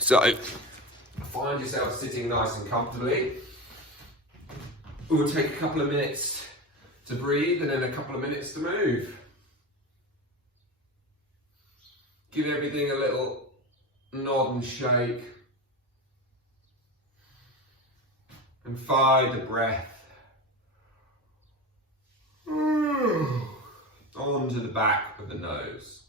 So, find yourself sitting nice and comfortably. We'll take a couple of minutes to breathe and then a couple of minutes to move. Give everything a little nod and shake. And find the breath onto the back of the nose.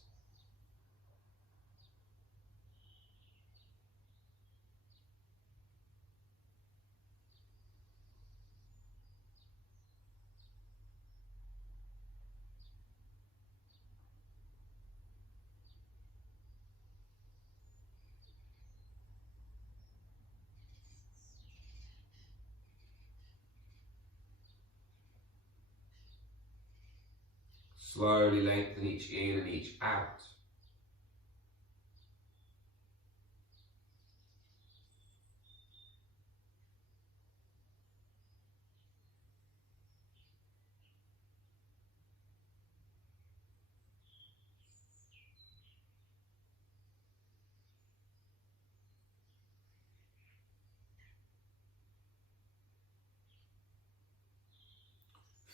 Slowly lengthen each in and each out.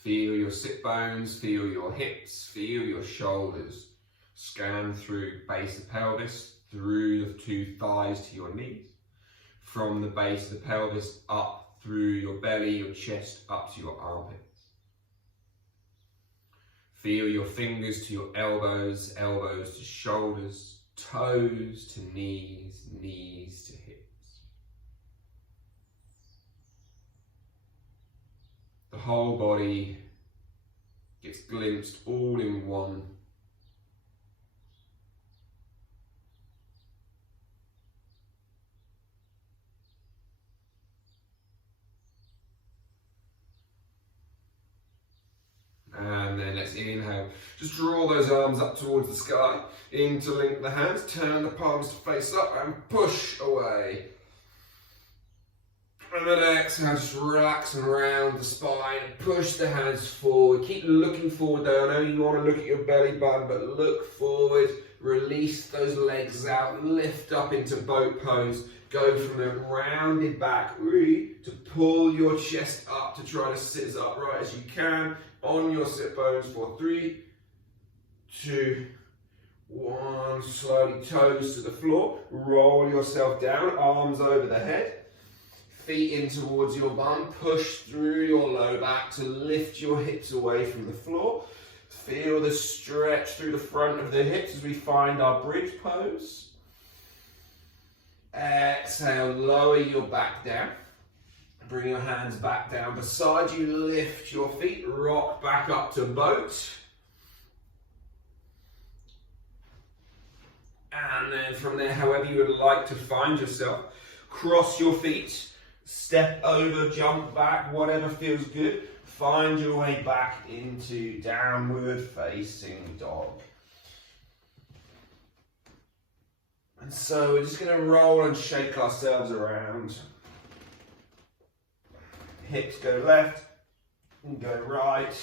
Feel your sit bones, feel your hips, feel your shoulders. Scan through base of pelvis, through the two thighs to your knees. From the base of the pelvis up through your belly, your chest, up to your armpits. Feel your fingers to your elbows, elbows to shoulders, toes to knees, knees to hips. The whole body gets glimpsed all in one. And then let's inhale. Just draw those arms up towards the sky. Interlink the hands, turn the palms to face up and push away. And then exhale, just relax and round the spine and push the hands forward. Keep looking forward though. I know you want to look at your belly button, but look forward. Release those legs out, lift up into boat pose. Go from a rounded back to pull your chest up to try to sit as upright as you can on your sit bones for 3, 2, 1. Slowly toes to the floor. Roll yourself down, arms over the head. Feet in towards your bum, push through your low back to lift your hips away from the floor. Feel the stretch through the front of the hips as we find our bridge pose. Exhale, lower your back down. Bring your hands back down beside you, lift your feet, rock back up to boat. And then from there, however you would like to find yourself, cross your feet. Step over, jump back, whatever feels good. Find your way back into downward facing dog. And so we're just going to roll and shake ourselves around. Hips go left and go right.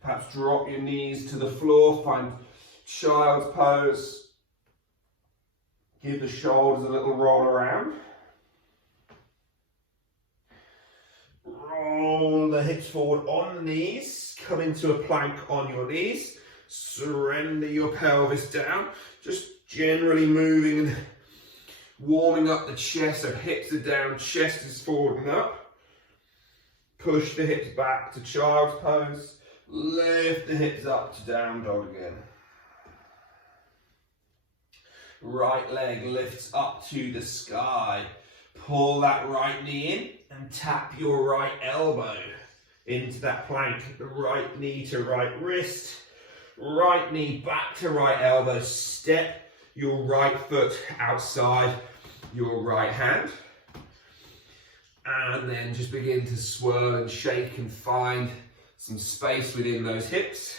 Perhaps drop your knees to the floor, find child's pose. Give the shoulders a little roll around. Roll the hips forward on the knees, come into a plank on your knees, surrender your pelvis down, just generally moving and warming up the chest, so hips are down, chest is forward and up. Push the hips back to child's pose, lift the hips up to down dog again. Right leg lifts up to the sky, pull that right knee in, and tap your right elbow into that plank. The right knee to right wrist, right knee back to right elbow. Step your right foot outside your right hand. And then just begin to swirl and shake and find some space within those hips.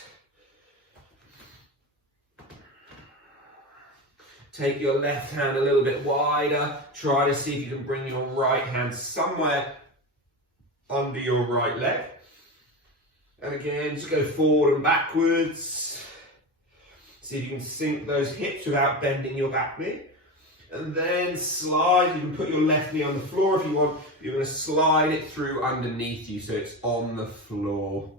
Take your left hand a little bit wider. Try to see if you can bring your right hand somewhere under your right leg. And again, just go forward and backwards. See if you can sink those hips without bending your back knee. And then slide. You can put your left knee on the floor if you want. You're going to slide it through underneath you so it's on the floor.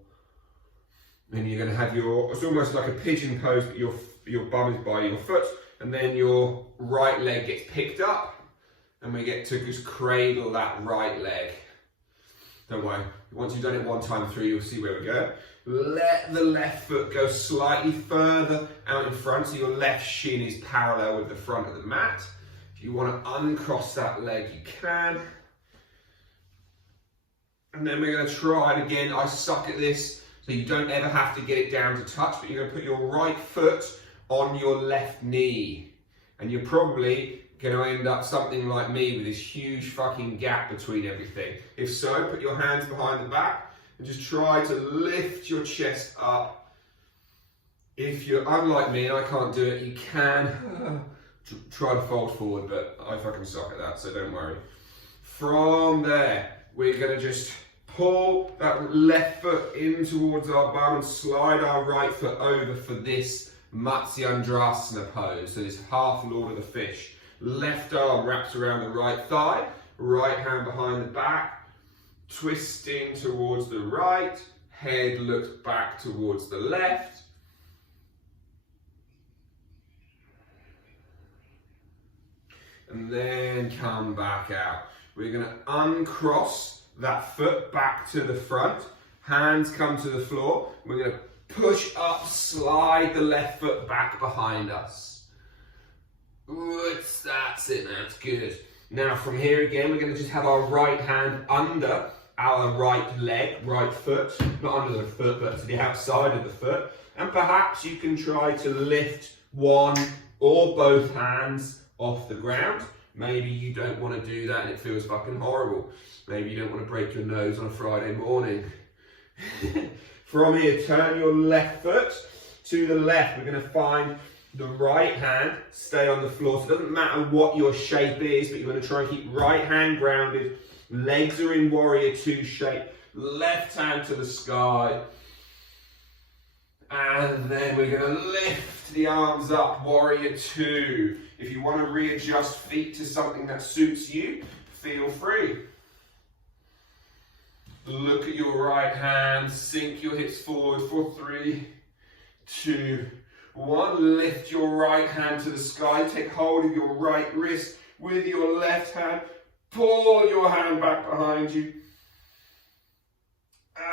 And you're going to have it's almost like a pigeon pose, but your bum is by your foot. And then your right leg gets picked up. And we get to just cradle that right leg. Don't worry. Once you've done it one time through, you'll see where we go. Let the left foot go slightly further out in front so your left shin is parallel with the front of the mat. If you want to uncross that leg, you can. And then we're going to try it again. I suck at this, so you don't ever have to get it down to touch, but you're going to put your right foot on your left knee. And you're probably going to end up something like me with this huge fucking gap between everything. If so, put your hands behind the back and just try to lift your chest up. If you're unlike me and I can't do it, you can try to fold forward, but I fucking suck at that, so don't worry. From there, we're going to just pull that left foot in towards our bum and slide our right foot over for this Matsyendrasana pose, so this half Lord of the Fish. Left arm wraps around the right thigh, right hand behind the back, twisting towards the right, head looks back towards the left. And then come back out. We're going to uncross that foot back to the front, hands come to the floor. We're going to push up, slide the left foot back behind us. That's it, that's good. Now from here again, we're going to just have our right hand under our right leg, right foot, not under the foot, but to the outside of the foot. And perhaps you can try to lift one or both hands off the ground. Maybe you don't want to do that and it feels fucking horrible. Maybe you don't want to break your nose on a Friday morning. From here, turn your left foot to the left. We're going to find the right hand, stay on the floor. So it doesn't matter what your shape is, but you're going to try and keep right hand grounded. Legs are in Warrior Two shape. Left hand to the sky. And then we're going to lift the arms up, Warrior Two. If you want to readjust feet to something that suits you, feel free. Look at your right hand, sink your hips forward for 3, 2, 1. Lift your right hand to the sky, take hold of your right wrist with your left hand, pull your hand back behind you.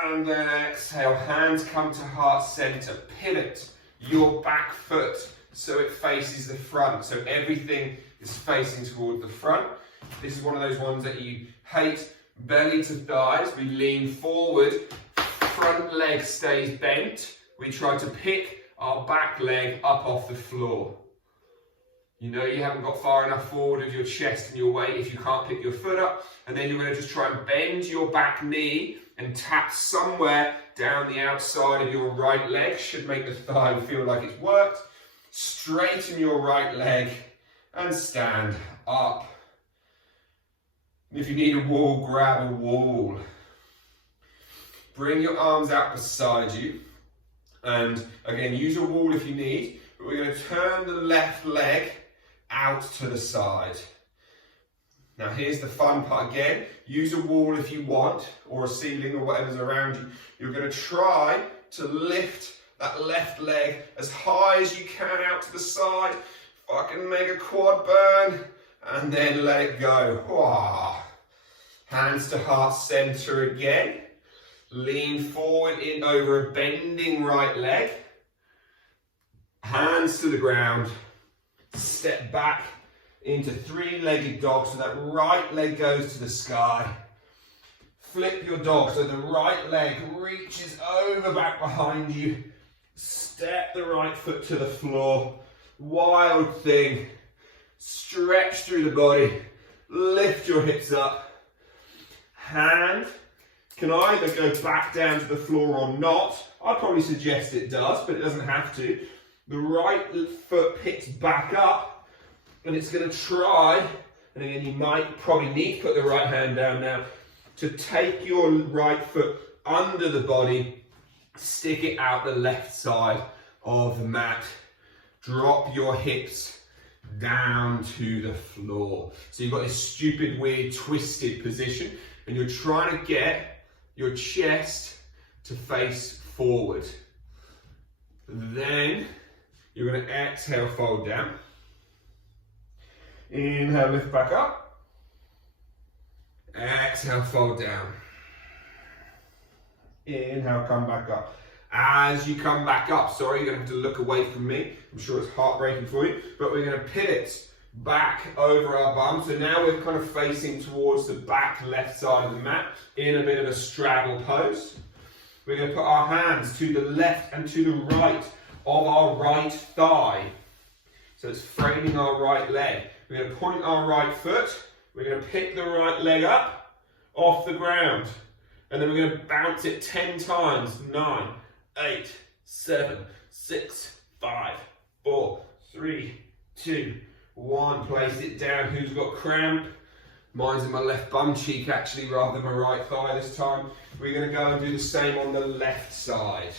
And then exhale, hands come to heart center, pivot your back foot so it faces the front, so everything is facing toward the front. This is one of those ones that you hate. Belly to thighs, we lean forward, front leg stays bent. We try to pick our back leg up off the floor. You know you haven't got far enough forward of your chest and your weight if you can't pick your foot up. And then you're going to just try and bend your back knee and tap somewhere down the outside of your right leg. Should make the thigh feel like it's worked. Straighten your right leg and stand up. If you need a wall, grab a wall. Bring your arms out beside you. And again, use a wall if you need. But we're going to turn the left leg out to the side. Now here's the fun part again. Use a wall if you want, or a ceiling or whatever's around you. You're going to try to lift that left leg as high as you can out to the side. Fucking make a quad burn. And then let it go. Whoa. Hands to heart center again. Lean forward in over a bending right leg. Hands to the ground. Step back into three-legged dog so that right leg goes to the sky. Flip your dog so the right leg reaches over back behind you. Step the right foot to the floor. Wild thing. Stretch through the body. Lift your hips up. Hand can either go back down to the floor or not. I'd probably suggest it does, but it doesn't have to. The right foot picks back up, and it's going to try, and again you might probably need to put the right hand down now, to take your right foot under the body, stick it out the left side of the mat. Drop your hips down to the floor. So you've got this stupid, weird, twisted position, and you're trying to get your chest to face forward. Then you're going to exhale, fold down. Inhale, lift back up. Exhale, fold down. Inhale, come back up. As you come back up, sorry, you're going to have to look away from me. I'm sure it's heartbreaking for you, but we're going to pivot back over our bum. So now we're kind of facing towards the back left side of the mat in a bit of a straddle pose. We're going to put our hands to the left and to the right of our right thigh. So it's framing our right leg. We're going to point our right foot. We're going to pick the right leg up off the ground. And then we're going to bounce it 10 times. 9, 8, 7, 6, 5, 4, 3, 2, 1. Place it down. Who's got cramp? Mine's in my left bum cheek actually, rather than my right thigh this time. We're going to go and do the same on the left side.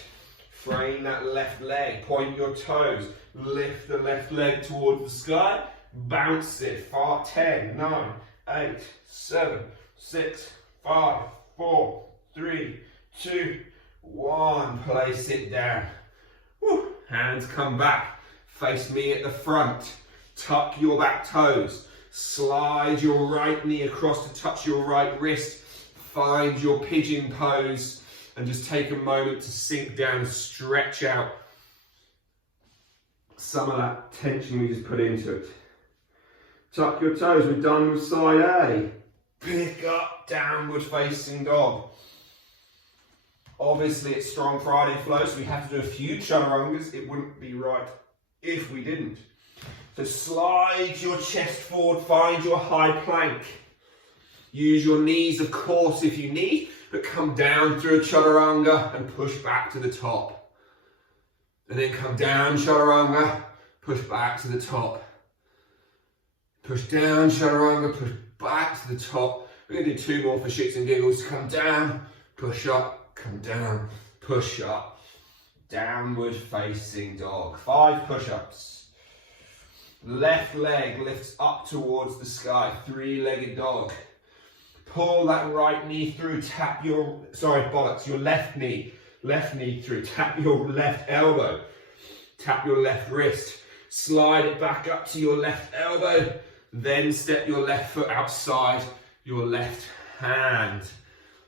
Frame that left leg. Point your toes. Lift the left leg towards the sky. Bounce it. 10, 9, 8, 7, 6, 5, 4, 3, 2, 1. Place it down. Woo. Hands come back. Face me at the front. Tuck your back toes. Slide your right knee across to touch your right wrist. Find your pigeon pose and just take a moment to sink down, stretch out some of that tension we just put into it. Tuck your toes. We're done with side A. Pick up, downward facing dog. Obviously it's Strong Friday flow, so we have to do a few chaturangas. It wouldn't be right if we didn't. So slide your chest forward, find your high plank. Use your knees, of course, if you need, but come down through a chaturanga and push back to the top. And then come down, chaturanga, push back to the top. Push down, chaturanga, push back to the top. We're going to do 2 more for shits and giggles. Come down, push up, come down, push up. Downward facing dog. 5 push-ups. Left leg lifts up towards the sky. 3-legged dog. Pull that right knee through. Tap your, your left knee through. Tap your left elbow. Tap your left wrist. Slide it back up to your left elbow. Then step your left foot outside your left hand.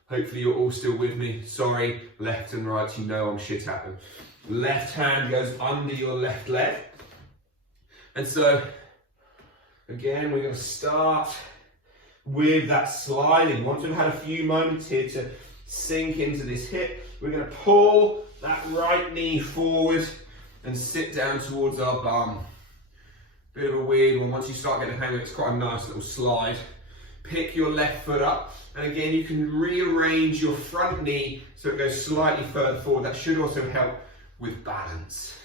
Hopefully you're all still with me. Sorry, left and right, you know I'm shit at them. Left hand goes under your left leg. And so, again, we're going to start with that sliding. Once we've had a few moments here to sink into this hip, we're going to pull that right knee forward and sit down towards our bum. Bit of a weird one. Once you start getting the hang of it, it's quite a nice little slide. Pick your left foot up. And again, you can rearrange your front knee so it goes slightly further forward. That should also help with balance.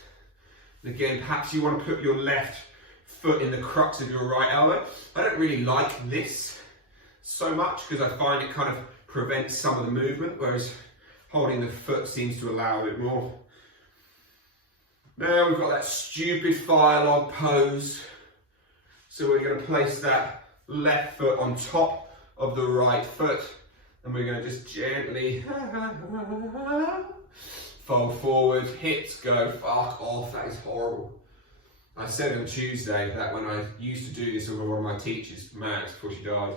And again, perhaps you want to put your left foot in the crux of your right elbow. I don't really like this so much because I find it kind of prevents some of the movement, whereas holding the foot seems to allow a bit more. Now we've got that stupid fire log pose. So we're going to place that left foot on top of the right foot, and we're going to just gently fold forward, hips go, fuck off, that is horrible. I said on Tuesday that when I used to do this with one of my teachers, Max, before she died,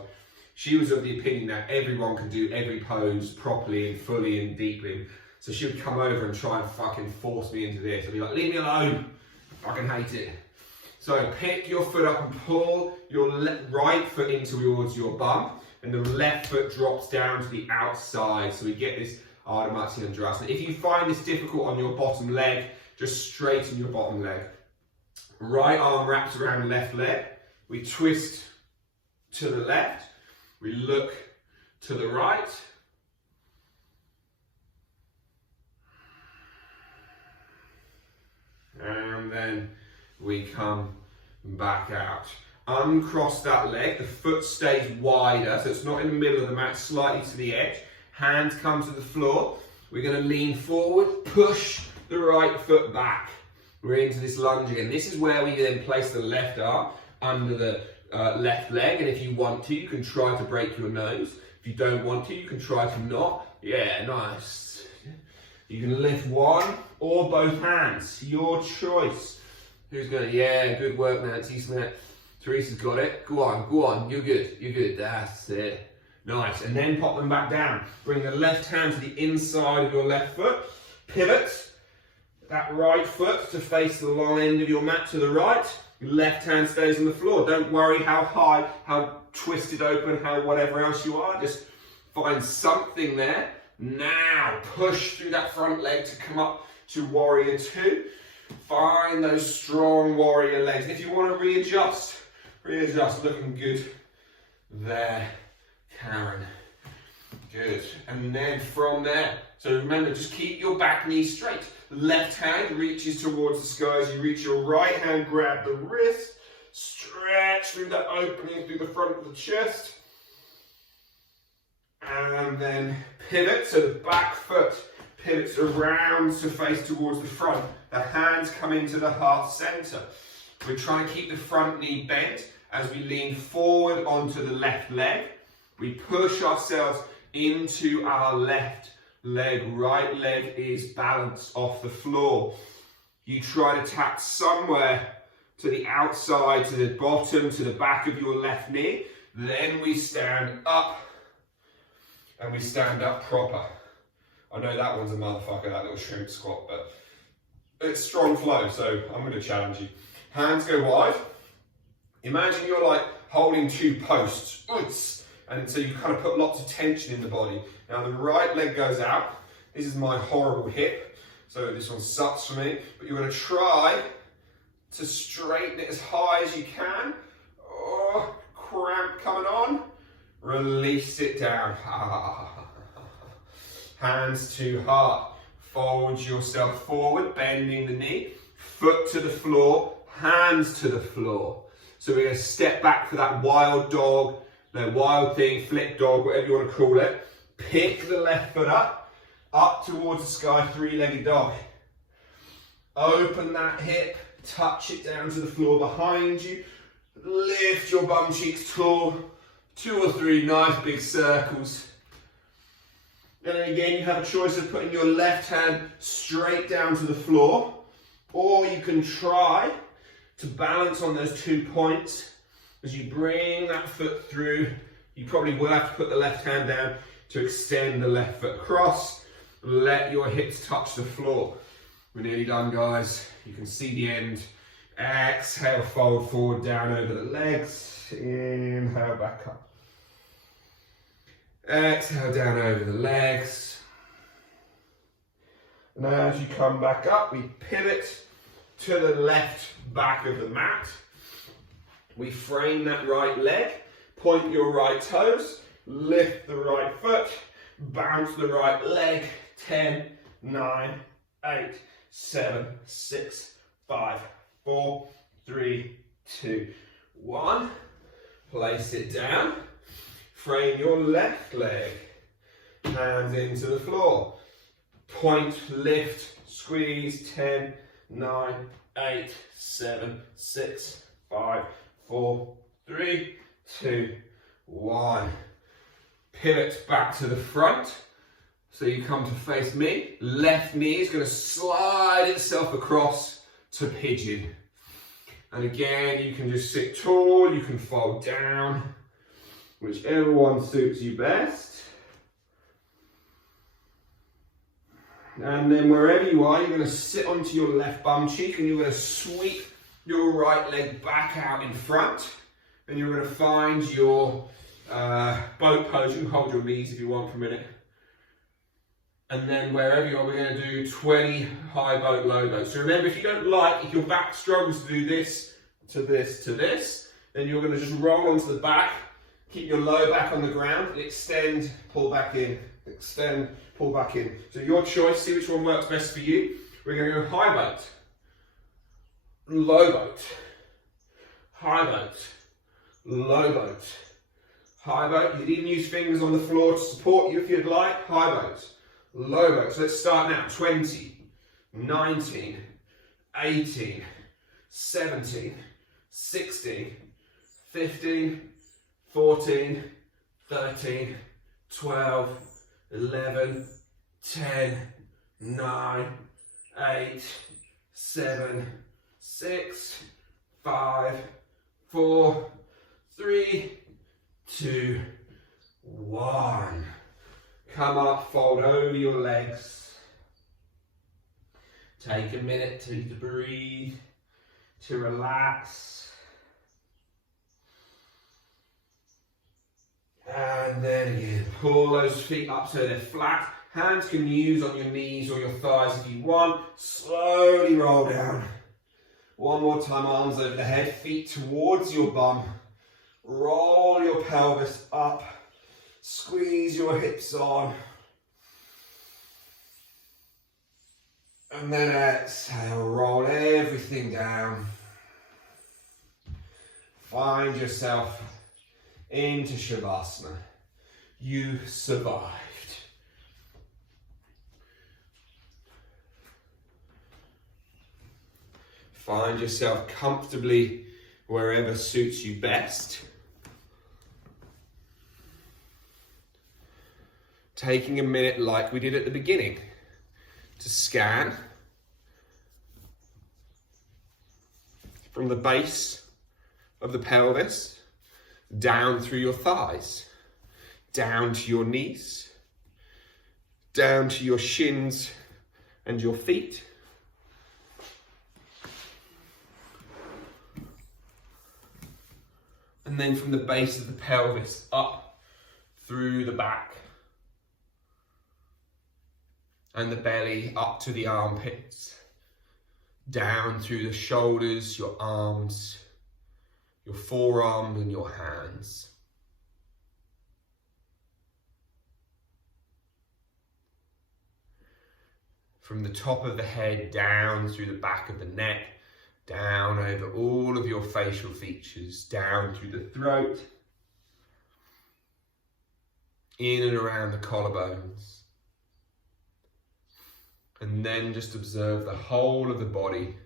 she was of the opinion that everyone can do every pose properly and fully and deeply. So she would come over and try and fucking force me into this. I'd be like, leave me alone, I fucking hate it. So pick your foot up and pull your right foot in towards your bum, and the left foot drops down to the outside, so we get this Ardha Matsyendrasana. If you find this difficult on your bottom leg, just straighten your bottom leg. Right arm wraps around left leg. We twist to the left. We look to the right. And then we come back out. Uncross that leg, the foot stays wider, so it's not in the middle of the mat, slightly to the edge. Hands come to the floor. We're going to lean forward, push the right foot back. We're into this lunge again. This is where we then place the left arm under the left leg, and if you want to, you can try to break your nose. If you don't want to, you can try to not. Yeah, nice. You can lift one or both hands, your choice. Who's going to, yeah, good work, Nancy Smith. Teresa's got it. Go on, you're good, that's it. Nice, and then pop them back down. Bring the left hand to the inside of your left foot. Pivot that right foot to face the long end of your mat to the right. Your left hand stays on the floor. Don't worry how high, how twisted open, how whatever else you are. Just find something there. Now push through that front leg to come up to warrior two. Find those strong warrior legs. If you want to readjust, looking good there, Karen. Good. And then from there, so remember, just keep your back knee straight. Left hand reaches towards the sky as you reach your right hand, grab the wrist, stretch through that opening through the front of the chest. And then pivot, so the back foot pivots around to face towards the front. The hands come into the heart center. We're trying to keep the front knee bent as we lean forward onto the left leg. We push ourselves into our left leg. Right leg is balanced off the floor. You try to tap somewhere to the outside, to the bottom, to the back of your left knee. Then we stand up. And we stand up proper. I know that one's a motherfucker, that little shrimp squat, but it's strong flow, so I'm going to challenge you. Hands go wide. Imagine you're like holding two posts. And so you kind of put lots of tension in the body. Now the right leg goes out. This is my horrible hip. So this one sucks for me. But you're going to try to straighten it as high as you can. Oh, cramp coming on. Release it down. Hands to heart. Fold yourself forward, bending the knee. Foot to the floor, hands to the floor. So we're going to step back for that wild dog, the wild thing, flip dog, whatever you want to call it. Pick the left foot up towards the sky, three-legged dog. Open that hip, touch it down to the floor behind you. Lift your bum cheeks tall. 2 or 3 nice big circles. And then again, you have a choice of putting your left hand straight down to the floor, or you can try to balance on those 2 points as you bring that foot through. You probably will have to put the left hand down to extend the left foot across. Let your hips touch the floor. We're nearly done, guys. You can see the end. Exhale, fold forward, down over the legs. Inhale, back up. Exhale, down over the legs. And as you come back up, we pivot to the left back of the mat. We frame that right leg, point your right toes, lift the right foot, bounce the right leg. 10, 9, 8, 7, 6, 5, 4, 3, 2, 1. Place it down. Frame your left leg. Hands into the floor. Point, lift, squeeze. 10, 9, 8, 7, 6, 5, 4, 3, 2, 1. Pivot back to the front. So you come to face me. Left knee is going to slide itself across to pigeon. And again, you can just sit tall, you can fold down, whichever one suits you best. And then wherever you are, you're going to sit onto your left bum cheek and you're going to sweep your right leg back out in front. And you're going to find your boat pose. You can hold your knees if you want for a minute. And then wherever you are, we're going to do 20 high boat, low boat. So remember, if you don't like, if your back struggles to do this, to this, to this, then you're going to just roll onto the back, keep your low back on the ground, extend, pull back in, extend, pull back in. So your choice, see which one works best for you. We're going to go high boat, low boat, high boat, low boat, high boat. You can even use fingers on the floor to support you if you'd like. High boat, low boat. So let's start now. 20, 19, 18, 17, 16, 15, 14, 13, 12, 11, 10, 9, 8, 7, 6, 5, 4, 3, 2, 1. Come up, fold over your legs. Take a minute to breathe, to relax. And then again, pull those feet up so they're flat. Hands can use on your knees or your thighs if you want. Slowly roll down. One more time, arms over the head, feet towards your bum. Roll your pelvis up. Squeeze your hips on. And then exhale, roll everything down. Find yourself into Shavasana. You survived. Find yourself comfortably wherever suits you best. Taking a minute like we did at the beginning to scan from the base of the pelvis down through your thighs, down to your knees, down to your shins and your feet. And then from the base of the pelvis up through the back and the belly up to the armpits, down through the shoulders, your arms, your forearms and your hands. From the top of the head down through the back of the neck, down over all of your facial features, down through the throat, in and around the collarbones. And then just observe the whole of the body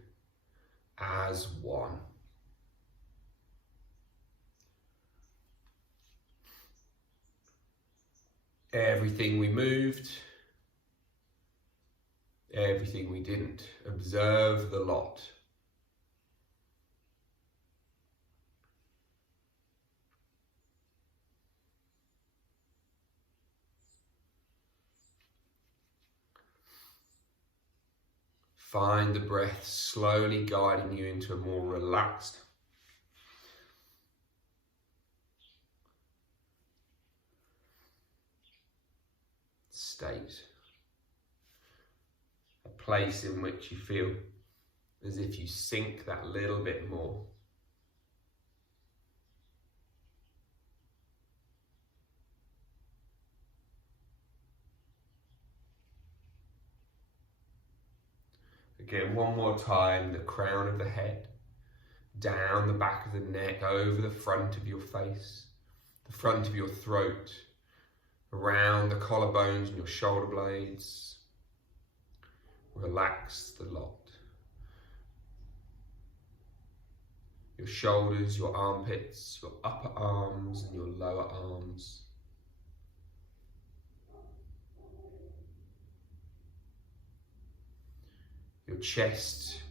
as one. Everything we moved, everything we didn't. Observe the lot. Find the breath slowly guiding you into a more relaxed state. A place in which you feel as if you sink that little bit more. Again, one more time, the crown of the head, down the back of the neck, over the front of your face, the front of your throat, around the collarbones and your shoulder blades. Relax the lot. Your shoulders, your armpits, your upper arms and your lower arms. Your chest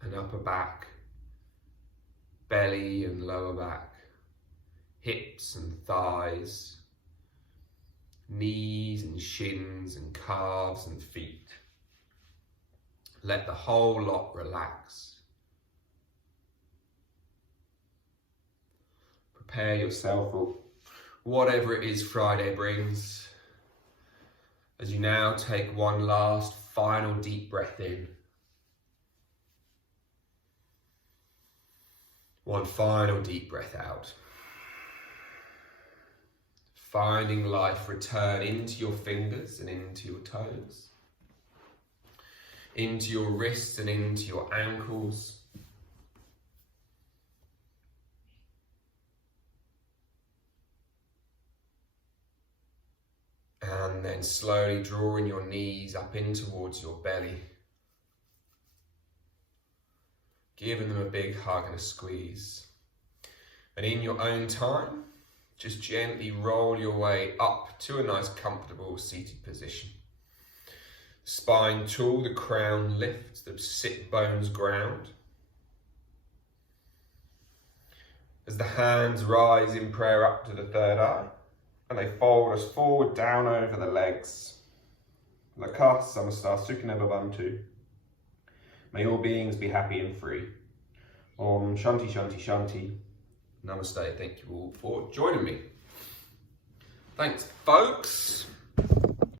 and upper back, belly and lower back, hips and thighs, knees and shins and calves and feet. Let the whole lot relax. Prepare yourself for whatever it is Friday brings. As you now take one last final deep breath in. One final deep breath out. Finding life return into your fingers and into your toes, into your wrists and into your ankles. And then slowly drawing your knees up in towards your belly. giving them a big hug and a squeeze. And in your own time, just gently roll your way up to a nice comfortable seated position. Spine tall, the crown lifts, the sit bones ground. As the hands rise in prayer up to the third eye, and they fold us forward, down over the legs. Lakah Samastha Sukhna Bhavantu. May all beings be happy and free. Om Shanti Shanti Shanti. Namaste. Thank you all for joining me. Thanks, folks.